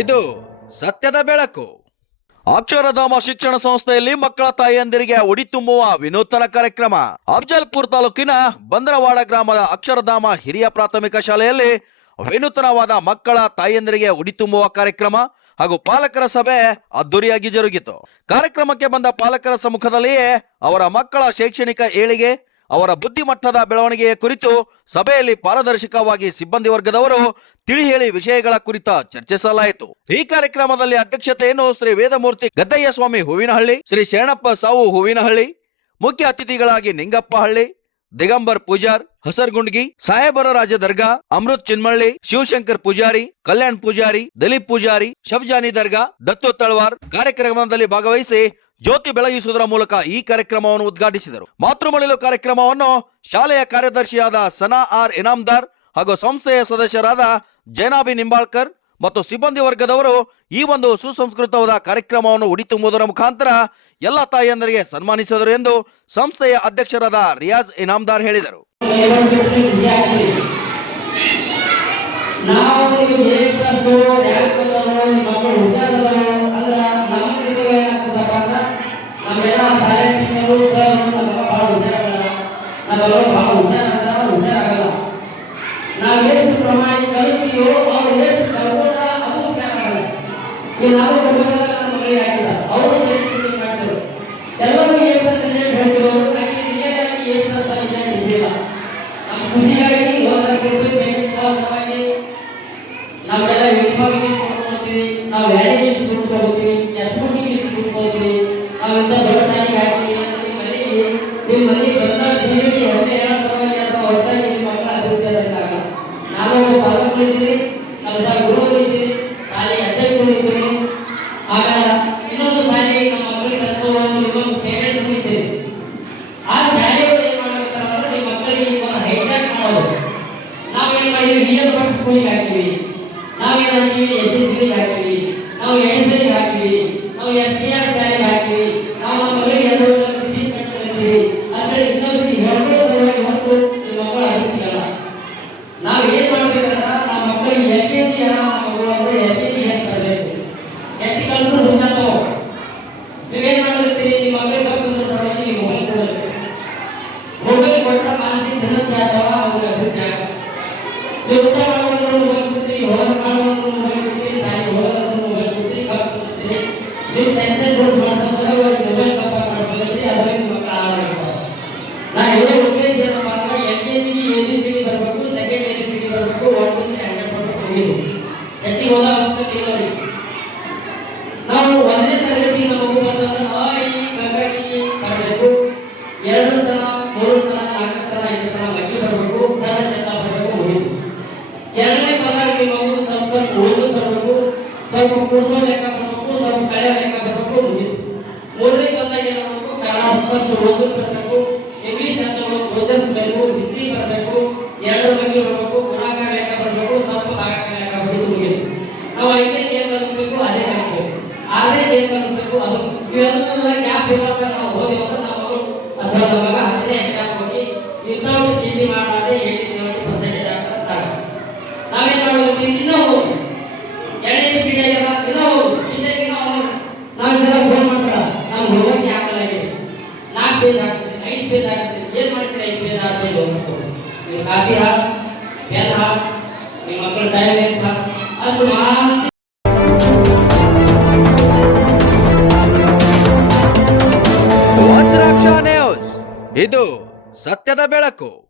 ಇದು ಸತ್ಯದ ಬೆಳಕು. ಅಕ್ಷರಧಾಮ ಶಿಕ್ಷಣ ಸಂಸ್ಥೆಯಲ್ಲಿ ಮಕ್ಕಳ ತಾಯಿಯಂದಿರಿಗೆ ಉಡಿ ತುಂಬುವ ವಿನೂತನ ಕಾರ್ಯಕ್ರಮ. ಅಫಜಲ್ಪುರ್ ತಾಲೂಕಿನ ಬಂದ್ರವಾಡ ಗ್ರಾಮದ ಅಕ್ಷರಧಾಮ ಹಿರಿಯ ಪ್ರಾಥಮಿಕ ಶಾಲೆಯಲ್ಲಿ ವಿನೂತನವಾದ ಮಕ್ಕಳ ತಾಯಿಯಂದಿರಿಗೆ ಉಡಿ ತುಂಬುವ ಕಾರ್ಯಕ್ರಮ ಹಾಗೂ ಪಾಲಕರ ಸಭೆ ಅದ್ದೂರಿಯಾಗಿ ಜರುಗಿತು. ಕಾರ್ಯಕ್ರಮಕ್ಕೆ ಬಂದ ಪಾಲಕರ ಸಮ್ಮುಖದಲ್ಲಿಯೇ ಅವರ ಮಕ್ಕಳ ಶೈಕ್ಷಣಿಕ ಏಳಿಗೆ, ಅವರ ಬುದ್ಧಿಮಟ್ಟದ ಬೆಳವಣಿಗೆಯ ಕುರಿತು ಸಭೆಯಲ್ಲಿ ಪಾರದರ್ಶಕವಾಗಿ ಸಿಬ್ಬಂದಿ ವರ್ಗದವರು ತಿಳಿ ಹೇಳಿ ವಿಷಯಗಳ ಕುರಿತ ಚರ್ಚಿಸಲಾಯಿತು. ಈ ಕಾರ್ಯಕ್ರಮದಲ್ಲಿ ಅಧ್ಯಕ್ಷತೆಯನ್ನು ಶ್ರೀ ವೇದಮೂರ್ತಿ ಗದ್ದಯ್ಯ ಸ್ವಾಮಿ ಹೂವಿನಹಳ್ಳಿ, ಶ್ರೀ ಶರಣಪ್ಪ ಸಾವು ಹೂವಿನಹಳ್ಳಿ, ಮುಖ್ಯ ಅತಿಥಿಗಳಾಗಿ ನಿಂಗಪ್ಪ ಹಳ್ಳಿ, ದಿಗಂಬರ್ ಪೂಜಾರ್, ಹಸರ್ಗುಂಡ್ಗಿ, ಸಾಹೇಬರ ರಾಜ ದರ್ಗಾ, ಅಮೃತ್ ಚಿನ್ಮಳ್ಳಿ, ಶಿವಶಂಕರ್ ಪೂಜಾರಿ, ಕಲ್ಯಾಣ್ ಪೂಜಾರಿ, ದಿಲೀಪ್ ಪೂಜಾರಿ, ಶಬ್ಜಾನಿ ದರ್ಗಾ, ದತ್ತು ತಳವಾರ್ ಕಾರ್ಯಕ್ರಮದಲ್ಲಿ ಭಾಗವಹಿಸಿ ಜ್ಯೋತಿ ಬೆಳಗಿಸುವುದರ ಮೂಲಕ ಈ ಕಾರ್ಯಕ್ರಮವನ್ನು ಉದ್ಘಾಟಿಸಿದರು. ಮಾತೃಮಳಿಲು ಕಾರ್ಯಕ್ರಮವನ್ನು ಶಾಲೆಯ ಕಾರ್ಯದರ್ಶಿಯಾದ ಸನಾ ಆರ್ ಇನಾಮ್ದಾರ್ ಹಾಗೂ ಸಂಸ್ಥೆಯ ಸದಸ್ಯರಾದ ಜೈನಾಬಿ ನಿಂಬಾಳ್ಕರ್ ಮತ್ತು ಸಿಬ್ಬಂದಿ ವರ್ಗದವರು ಈ ಒಂದು ಸುಸಂಸ್ಕೃತವಾದ ಕಾರ್ಯಕ್ರಮವನ್ನು ಉಡಿ ತುಂಬುವುದರ ಮುಖಾಂತರ ಎಲ್ಲ ತಾಯಿಯಂದರಿಗೆ ಸನ್ಮಾನಿಸಿದರು ಎಂದು ಸಂಸ್ಥೆಯ ಅಧ್ಯಕ್ಷರಾದ ರಿಯಾಜ್ ಇನಾಮ್ದಾರ್ ಹೇಳಿದರು. ವಜ್ರಾಕ್ಷ ನ್ಯೂಸ್, ಇದು ಸತ್ಯದ ಬೆಳಕು.